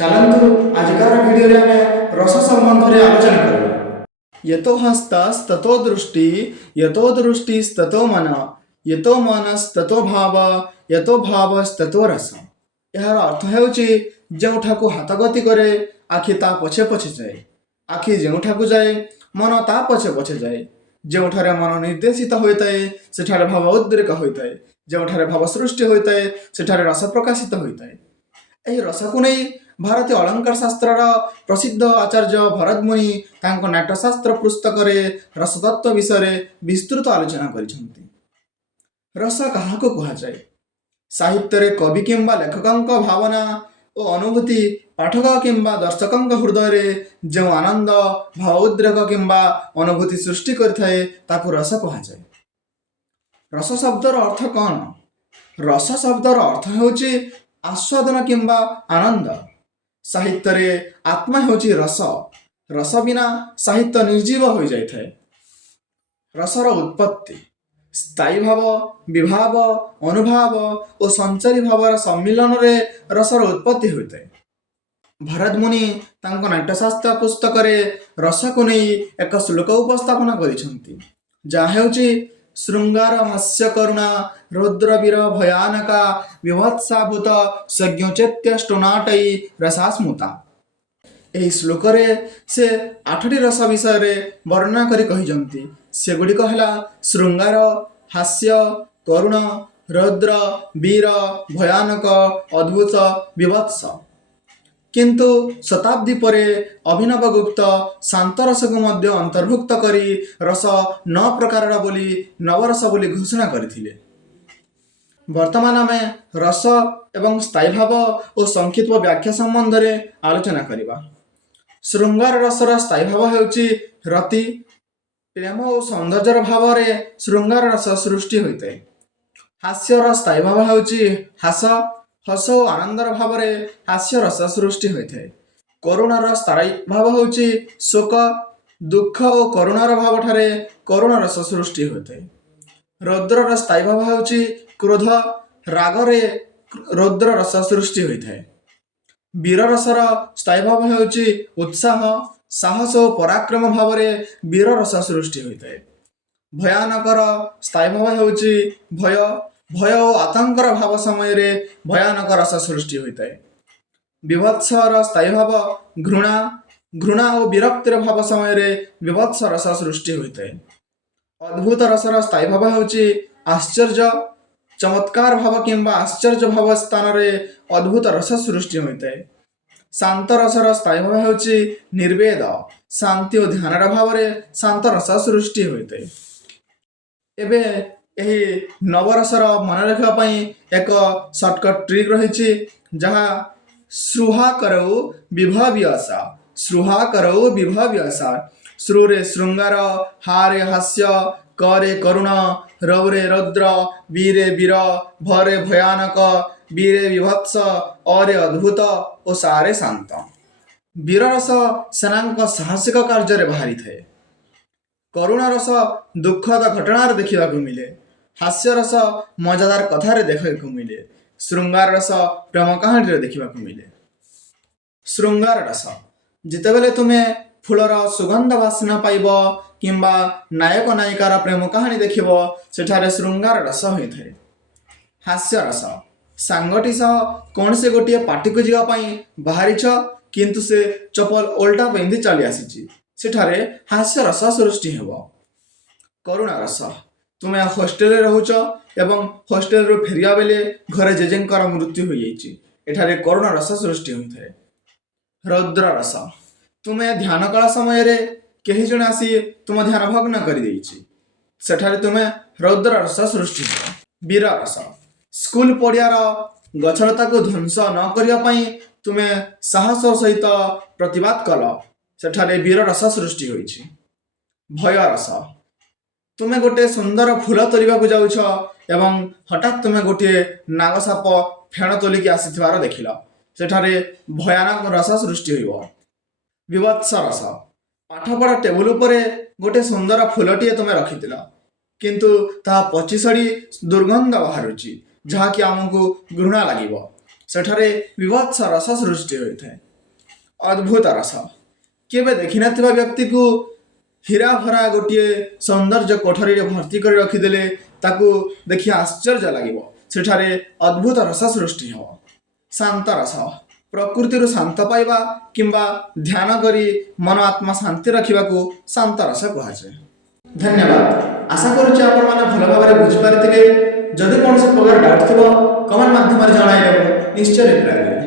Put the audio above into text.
चलतु आजकार भिडियो आम रस संबंध में आलोचना करिबा। यतो हस्तस्ततो दृष्टि, यतो दृष्टिस्ततो मन, यतो मनस्ततो भाव, यतो भावस्ततो रस। यार अर्थ हेउची जोठाकू हाथ गति करे आखि ता पछे पछे जाए, आखि जोठाकू जाए मन ता पछे पछे जाए। जोठारे मन निर्देशित होइताए सेठारे भाव उद्रेक होइताए, जोठारे भाव सृष्टि होइताए सेठारे रस प्रकाशित होइताए। एही रस को नहीं भारतीय अलंकार शास्त्र प्रसिद्ध आचार्य भरत मुनि तांको नाट्यशास्त्र पुस्तक रसतत्व विषय विस्तृत आलोचना करिसेंति। रस काहाको कुहाଯାଏ? साहित्य रे कवि किंबा लेखकंक भावना और अनुभूति पाठक किंबा दर्शकंक हृदय जो आनंद भाव उद्रेक किंबा अनुभूति सृष्टि करिथाए ताकू रस कुहाଯାଏ। रस शब्दर अर्थ कौन? रस शब्दर अर्थ हेउची आस्वादन किंबा आनंद। साहित्य रे आत्मा हेउची रस, रस बिना साहित्य निर्जीव हो जाए। रसर उत्पत्ति स्थायी भाव, विभाव, अनुभाव और संचारी भावर सम्मिलन रे रसर उत्पत्ति होता है। भरत मुनि तांको नाट्यशास्त्र पुस्तक रस को नहीं एक श्लोक उपस्थापना करिसेंति, जहा हेउची श्रृंगार हास्य करुणा रौद्र वीर भयानका विभत्साभूत संज्ञचेत्यष्टनाटयी रसास्मुता। एही श्लोक से 8टी रस विषय वर्णना करी कहिजंती। सेगुड़िक है श्रृंगार, हास्य, करुण, रौद्र, वीर, भयानक, अद्भुत, विभत्स। किंतु शताब्दी परे अभिनव गुप्त शांत रस को मध्य अंतर्भुक्त करी रस 9 प्रकार बोली नवरस बोली घोषणा करथिले। वर्तमान में रस एवं स्थायी भाव और संक्षिप्त व्याख्या संबंध में आलोचना करिबा। श्रृंगार रसर स्थायी भाव हेउची रति, प्रेम और सौंदर्यर भाव रे श्रृंगार रस सृष्टि होइते। हास्यर स्थायी भाव हेउची हास, हस और आनंदर भाव रे हास्य रस सृष्टि होइते। करुणार स्थायी भाव हेउची शोक, दुख और करुणार भाव ठारे करुण रस सृष्टि होइते। रौद्रर स्थायी भाव हेउची क्रोध, राग रे रौद्र रस सृष्टि होइते। वीर रसर स्थायी भाव हेउची उत्साह, साहस और पराक्रम भाव रे वीर रस सृष्टि होइते। भयानकर स्थायी भाव हेउची भय, भय और आतंकर भाव समय रे भयानक रस सृष्टि होइते। विभत्सर स्थायी भाव घृणा, घृणा और विरक्तिर भाव समय रे विभत्स रस सृष्टि होइते। अद्भुत रसर स्थायी भाव हेउची आश्चर्य, चमत्कार भाव किंबा आश्चर्य भाव स्थान रे अद्भुत रस सृष्टि होइते। शांत रसर स्थायी भाव हेउची निर्वेद, शांति और ध्यानर भाव रे शांत रस सृष्टि होइते। एबे एही नवरसर मन रखा पई एक शॉर्टकट ट्रिक रहिछि, जहा श्रुहा करौ विभव्यसा, श्रुहा करौ विभव्यसा। श्रुरे श्रृंगार, हारे हास्य, करे करुण, रौरे रौद्र, वीरे वीर, भरे भयानक, वीरे विभत्स, औरे अद्भुत और सारे शांत। वीर रस सेनांक साहसिक कार्य बाहरी थे। करुण रस दुखद घटनार देखा मिले। हास्य रस मजादार कथार देखा मिले। श्रृंगार रस प्रेम कहानी देखा मिले। श्रृंगार रस जितेबेले तुम्हें फूलर सुगंध बास्ना पाइब किंबा नायक नायिकार प्रेम कहानी देखिब, सेठारे श्रृंगार रस होता है। हास्य रस सांगटी सह कौन से गोटे पार्टी को जावाई बाहरी किंतु से चपल ओल्टा पिंधि चली आसी, सेठारे हास्य रस सृष्टि हेब। करुणा रस तुम्हें हॉस्टेल रहुच एवं हॉस्टेल रू फेरिया बेले घरे जेजेंकर मृत्यु हो जाइछि, एठारे करुणा रस सृष्टि होता है। रौद्र रस तुम्हें ध्यान कला समय रे केही जण आसी तुम ध्यान भग्न कर देइछि, सेठारे तुम्हें रौद्र रस सृष्टि हो। वीर रस स्कूल पड़ियार गछलता को ध्वंस न करिया पई तुम्हें साहस सहित प्रतिवाद कल, सेठारे वीर रस सृष्टि होइछि। भय रस तुम्हें गोटे सुंदर फूल तोलिबा को जाउछ एवं हठात तुम्हें गोटे नागसाप फेण तोलिकी आसीथिबार देखिल, सेठारे भयानक रस सृष्टि होइब। विभत्स रस पाठपढ़ा टेबुल उपरे गोटे सुंदर फूलटीए तुम्हें रखिथिल, किंतु ता पची सड़ी दुर्गंध बाहरुची, जहाँकि आमको घृणा लागिब, सेठारे विभत्स रस सृष्टि होइଥାଏ। ଅଦ୍ଭୁତ ରସ। କେବେ ଦେଖିନଥିବା ବ୍ୟକ୍ତିକୁ ହୀରା ଭରା ଗୋଟିଏ ସୌନ୍ଦର୍ଯ୍ୟ କୋଠରୀରେ ଭର୍ତ୍ତି କରି ରଖିଦେଲେ ତାକୁ ଦେଖି ଆଶ୍ଚର୍ଯ୍ୟ ଲାଗିବ। ସେଠାରେ ଅଦ୍ଭୁତ ରସ ସୃଷ୍ଟି ହେବ। ଶାନ୍ତ ରସ, ପ୍ରକୃତିରୁ ଶାନ୍ତ ପାଇବା କିମ୍ବା ଧ୍ୟାନ କରି ମନ ଆତ୍ମା ଶାନ୍ତି ରଖିବାକୁ ଶାନ୍ତ ରସ କୁହାଯାଏ। ଧନ୍ୟବାଦ। ଆଶା କରୁଛି ଆପଣମାନେ ଭଲ ଭାବରେ ବୁଝିପାରିଥିବେ। ଯଦି କୌଣସି ପ୍ରକାର ଡାଉଟ୍ ଥିବ କମେଣ୍ଟ ମାଧ୍ୟମରେ ଜଣାଇଲେ ମୁଁ ନିଶ୍ଚୟ ରିପ୍ଲାଏ ଦେବି।